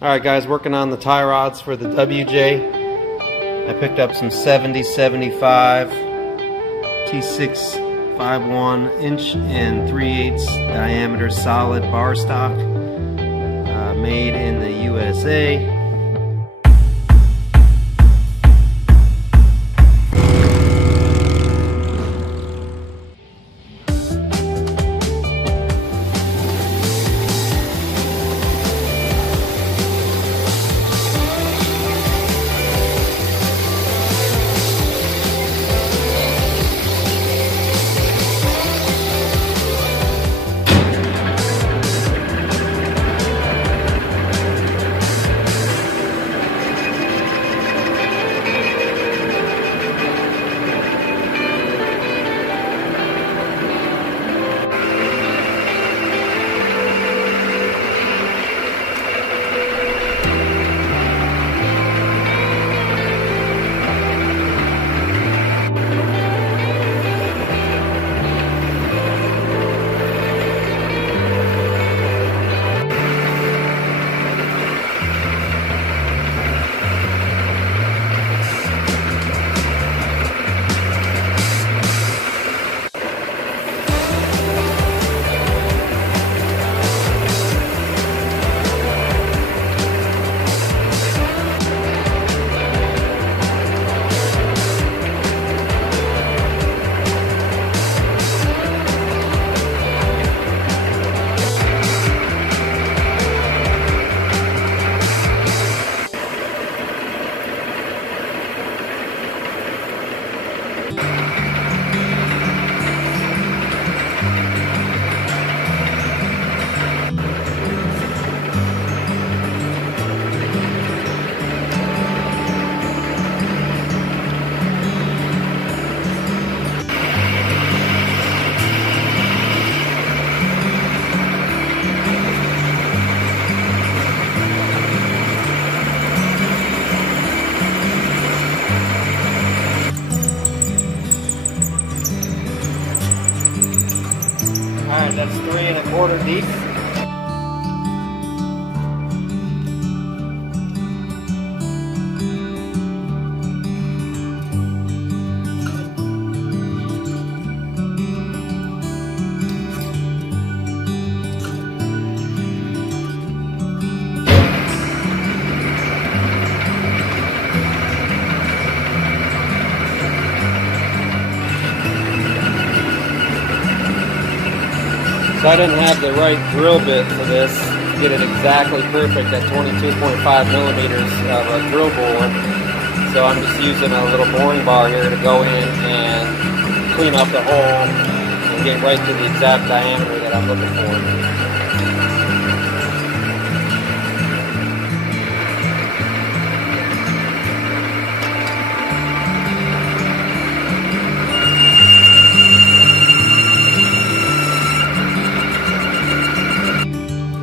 Alright guys, working on the tie rods for the WJ. I picked up some 70-75 T6 5/1 inch and 3/8 diameter solid bar stock, made in the USA. Alright, that's 3 1/4 deep. So I didn't have the right drill bit for this to get it exactly perfect at 22.5 millimeters of a drill bore. So I'm just using a little boring bar here to go in and clean up the hole and get right to the exact diameter that I'm looking for.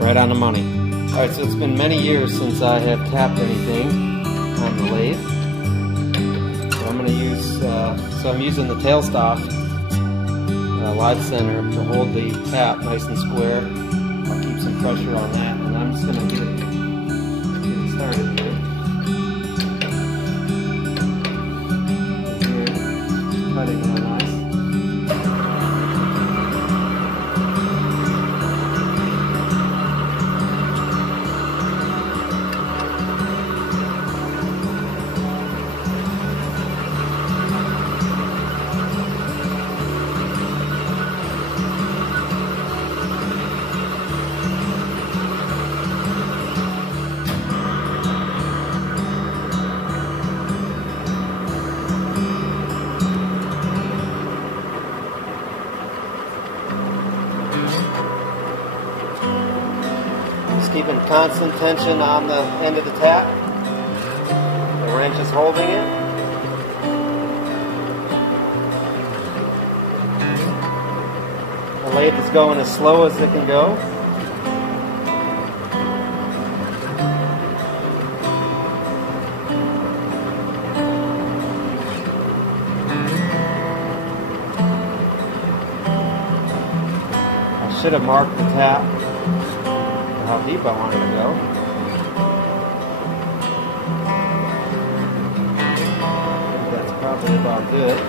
Right on the money. Alright, so it's been many years since I have tapped anything on the lathe. So I'm going to use, I'm using the tailstop live center to hold the tap nice and square. I'll keep some pressure on that, and I'm just going to get it started here. Cutting real nice. Keeping constant tension on the end of the tap. The wrench is holding it. The lathe is going as slow as it can go. I should have marked the tap how deep I wanted to go. do it.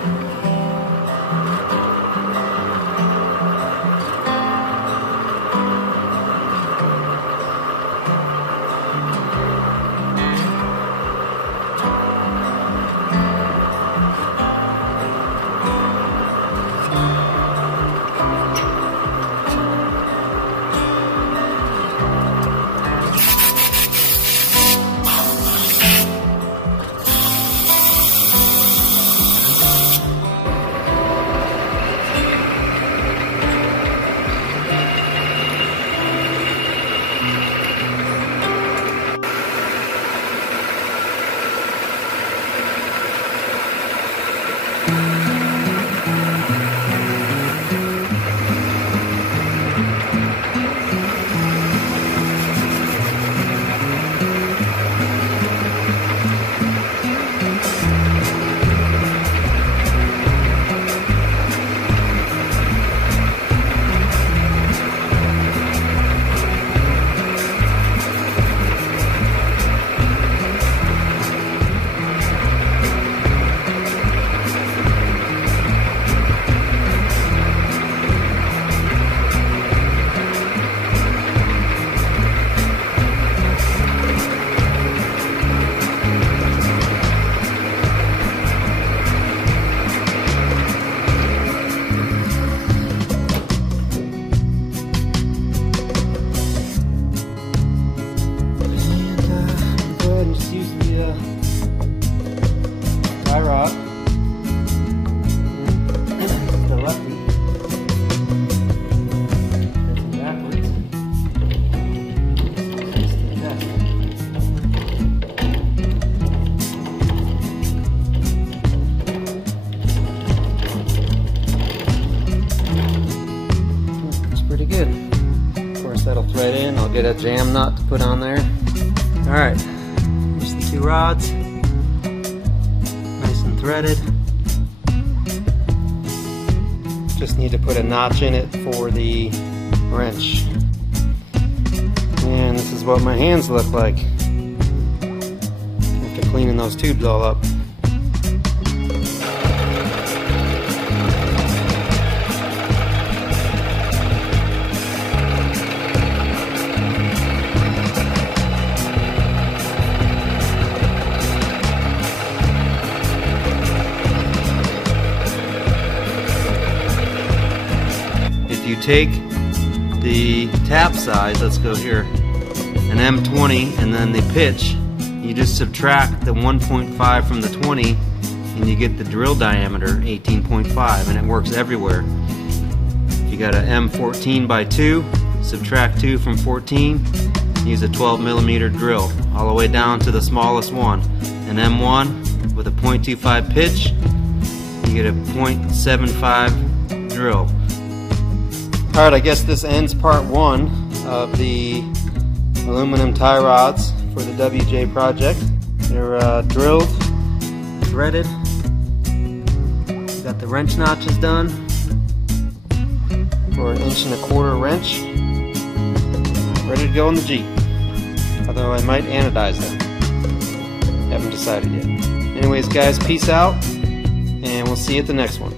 Thread in. I'll get a jam nut to put on there. Alright, here's the two rods. Nice and threaded. Just need to put a notch in it for the wrench. And this is what my hands look like after cleaning those tubes all up. You take the tap size, let's go here, an M20, and then the pitch, you just subtract the 1.5 from the 20 and you get the drill diameter 18.5, and it works everywhere. If you got an M14 by 2, subtract 2 from 14, use a 12mm drill all the way down to the smallest one. An M1 with a 0.25 pitch, you get a 0.75 drill. Alright, I guess this ends part 1 of the aluminum tie rods for the WJ project. They're drilled, threaded, got the wrench notches done for an 1.25" wrench. Ready to go in the Jeep. Although I might anodize them. Haven't decided yet. Anyways guys, peace out, and we'll see you at the next one.